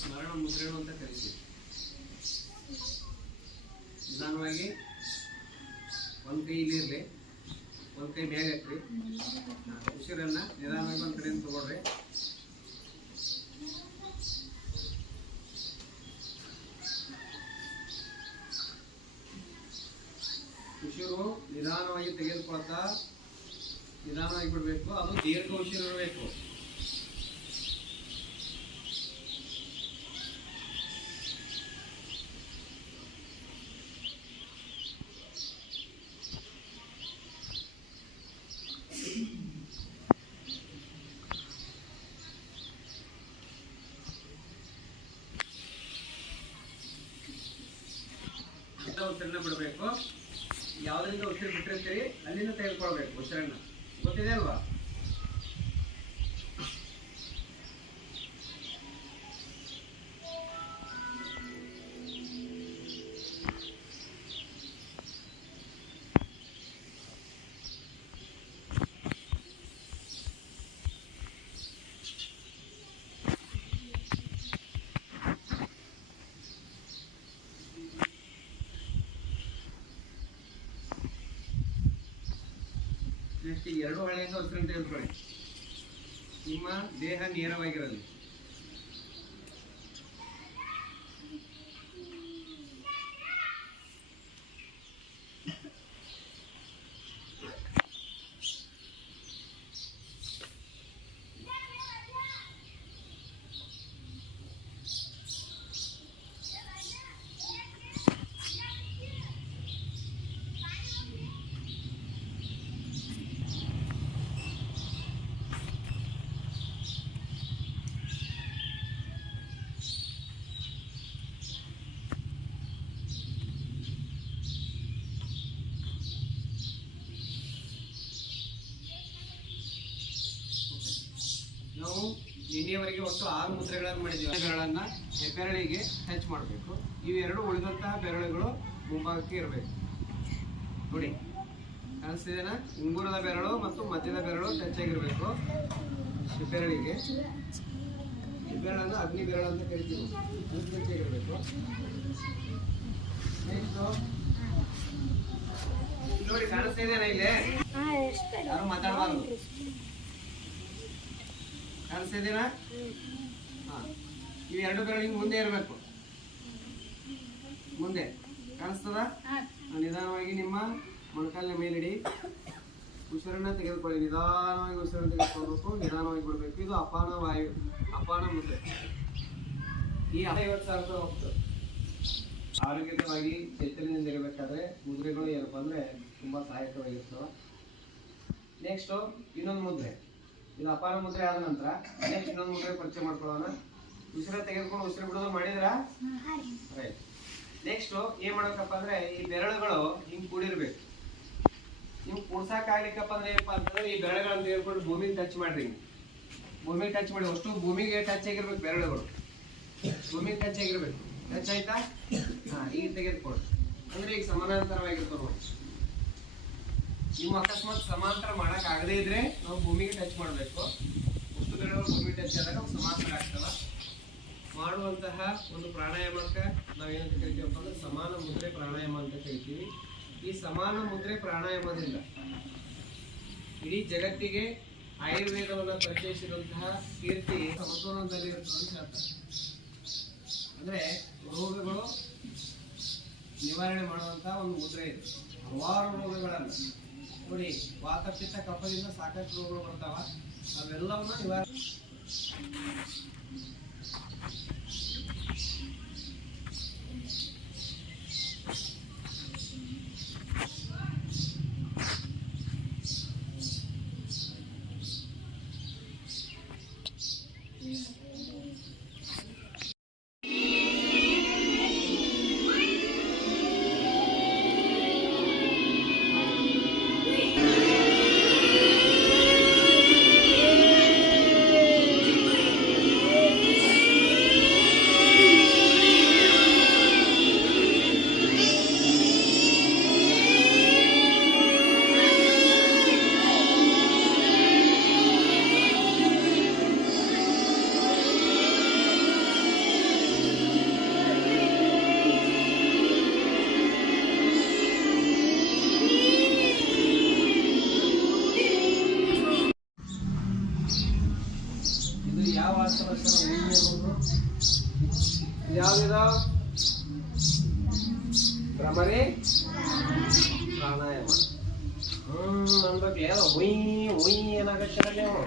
ಸ್ಮರಣ ಮುದ್ರೆಗಳು ಅಂತ ಕರಿತೀವಿ. ನಿಧಾನವಾಗಿ ಒಂದು ಕೈ ಇಲ್ಲಿರಲಿ, ಒಂದು ಕೈ ಮೇಲೆ ಹಾಕ್ರಿ. ಉಸಿರನ್ನ ನಿಧಾನವಾಗಿ ಒಂದು ಕಡೆಯಿಂದ ತಗೊಳ್ರಿ. ಉಸಿರು ನಿಧಾನವಾಗಿ ತೆಗೆದುಕೊಳ್ತಾ ನಿಧಾನವಾಗಿ ಬಿಡಬೇಕು. ಅದು ದೀರ್ಘ ಉಸಿರು ಇರಬೇಕು. ಉಸಿರನ್ನ ಬಿಡಬೇಕು. ಯಾವುದರಿಂದ ಉಸಿರು ಬಿಟ್ಟಿರ್ತೀರಿ ಅಲ್ಲಿಂದ ತೆಗೆದುಕೊಳ್ಬೇಕು ಉಸಿರನ್ನ. ಗೊತ್ತಿದೆ ಅಲ್ವಾ? ನೆಕ್ಸ್ಟ್ ಎರಡು ಹಳೆಯಿಂದ ಉಸಿರನ್ನು ತೆಗೆದುಕೊಳ್ಳಿ. ನಿಮ್ಮ ದೇಹ ನೇರವಾಗಿರಲಿ. ನಾವು ನಿನ್ನೆಯವರೆಗೆ ಒಟ್ಟು 6 ಮುದ್ರೆಗಳನ್ನು ಮಾಡಿದ್ದೀವಿ. ಬೆರಳನ್ನ ಹೆಬ್ಬೆರಳಿಗೆ ಟಚ್ ಮಾಡಬೇಕು. ಇವೆರಡು ಉಳಿದಂತಹ ಬೆರಳುಗಳು ಮುಂಭಾಗಕ್ಕೆ ಇರಬೇಕು. ನೋಡಿ, ಕಾಣಿಸ್ತಿದೆನಾ? ಉಂಗುರದ ಬೆರಳು ಮತ್ತು ಮಧ್ಯದ ಬೆರಳು ಟಚ್ ಆಗಿರಬೇಕು. ಹೆಬ್ಬೆರಳಿಗೆ ಹೆಬ್ಬೆರಳನ್ನು ಅಗ್ನಿ ಬೆರಳು ಅಂತ ಕರಿತೀವಿ. ಅದು ಟಚ್ ಆಗಿರಬೇಕು. ನೋಡಿ, ಕಾಣಿಸ್ತಾ ಇದೆಯಾ ಇಲ್ಲಿ? ಯಾರು ಮಾತಾಡಬಾರ್ದು. ಕಾಣಿಸ್ತಿದ್ದೀರಾ? ಹಾಂ, ಇವು ಎರಡು ಬೆರಳಿಗೆ ಮುಂದೆ ಇರಬೇಕು. ಮುಂದೆ ಕಾಣಿಸ್ತದ? ನಿಧಾನವಾಗಿ ನಿಮ್ಮ ಮೊಣಕಾಲಿನ ಮೇಲಿಡಿ. ಉಸಿರನ್ನ ತೆಗೆದುಕೊಳ್ಳಿ. ನಿಧಾನವಾಗಿ ಉಸಿರನ್ನು ತೆಗೆದುಕೊಳ್ಬೇಕು, ನಿಧಾನವಾಗಿ ಬಿಡಬೇಕು. ಇದು ಅಪಾನ ವಾಯು, ಅಪಾನ ಮುದ್ರೆ. ಈ 50,000 ಹೋಗ್ತದೆ. ಆರೋಗ್ಯವಾಗಿ ಚೈತನ್ಯದಿಂದ ಇರಬೇಕಾದ್ರೆ ಮುದ್ರೆಗಳು ಏನಪ್ಪ ಅಂದರೆ ತುಂಬ ಸಹಾಯಕವಾಗಿರ್ತವೆ. ನೆಕ್ಸ್ಟು ಇನ್ನೊಂದು ಮುದ್ರೆ. ಇದು ಅಪಾನ ಮುದ್ರೆ ಆದ ನಂತರ ನೆಕ್ಸ್ಟ್ ಇನ್ನೊಂದು ಮುದ್ರೆ ಪರಿಚಯ ಮಾಡ್ಕೊಳ್ಳೋಣ. ಉಸಿರು ತೆಗೆದುಕೊಂಡು ಉಸಿರು ಬಿಡೋದು ಮಾಡಿದ್ರಾ? ರೈಟ್. ನೆಕ್ಸ್ಟ್ ಏನ್ ಮಾಡ್ಬೇಕಪ್ಪ ಅಂದ್ರೆ ಈ ಬೆರಳುಗಳು ಹಿಂಗ್ ಕೂಡಿರ್ಬೇಕು. ನೀವು ಕೂಡ್ಸಾಕಾಗ್ಲಿಕ್ಕಪ್ಪ ಅಂದ್ರೆ ಏನಪ್ಪಾ ಅಂತಂದ್ರೆ ಈ ಬೆರಳುಗಳನ್ನ ತೆಗೆದುಕೊಂಡು ಭೂಮಿಗೆ ಟಚ್ ಮಾಡ್ರಿ. ಭೂಮಿಗೆ ಟಚ್ ಮಾಡಿ, ಅಷ್ಟು ಭೂಮಿಗೆ ಟಚ್ ಆಗಿರ್ಬೇಕು. ಬೆರಳುಗಳು ಭೂಮಿಗೆ ಟಚ್ ಆಗಿರ್ಬೇಕು. ಟಚ್ ಆಯ್ತಾ? ಹಾ, ಈಗ ತೆಗೆದುಕೊಡು. ಅಂದ್ರೆ ಈಗ ಸಮಾನಾಂತರವಾಗಿರ್ತಾವ ನೋಡಿ. ನೀವು ಅಕಸ್ಮಾತ್ ಸಮಾಂತರ ಮಾಡಕ್ ಆಗದೇ ಇದ್ರೆ ನಾವು ಭೂಮಿಗೆ ಟಚ್ ಮಾಡಬೇಕು. ಅಷ್ಟು ಬೆರಳುಗಳು ಭೂಮಿಗೆ ಟಚ್ ಆದಾಗ ಸಮಾಂತರ ಆಗ್ತವ. ಮಾಡುವಂತಹ ಒಂದು ಪ್ರಾಣಾಯಾಮಕ್ಕೆ ನಾವೇನಂತ ಕರಿತೀವಪ್ಪ ಅಂದ್ರೆ ಸಮಾನ ಮುದ್ರೆ ಪ್ರಾಣಾಯಾಮ ಅಂತ ಕರಿತೀವಿ. ಈ ಸಮಾನ ಮುದ್ರೆ ಪ್ರಾಣಾಯಾಮದಿಂದ ಇಡೀ ಜಗತ್ತಿಗೆ ಆಯುರ್ವೇದವನ್ನು ಪರಿಚಯಿಸಿರುವಂತಹ ಕೀರ್ತಿ ಸಮತೋಲನದಲ್ಲಿರುತ್ತೆ ಅಂತ ಹೇಳ್ತಾರೆ. ಅಂದ್ರೆ ರೋಗಗಳು ನಿವಾರಣೆ ಮಾಡುವಂತಹ ಒಂದು ಮುದ್ರೆ ಇದೆ. ಹಲವಾರು ರೋಗಗಳನ್ನ ನೋಡಿ, ವಾತ ಪಿತ್ತ ಕಫದಿಂದ ಸಾಕಷ್ಟು ರೋಗಗಳು ಬರ್ತಾವ. ಅವೆಲ್ಲವನ್ನ ನಿವಾರಣೆ ಯಾವ ಆಸನ ಯಾವ್ದಿದ ಭ್ರಮರಿ ಪ್ರಾಣಾಯಾಮ. ಅನ್ಬೇಕು ಏನೋ ಹುಯ್ ಹುಯ್ ಏನಾಗತ್ತೆ ನೀವು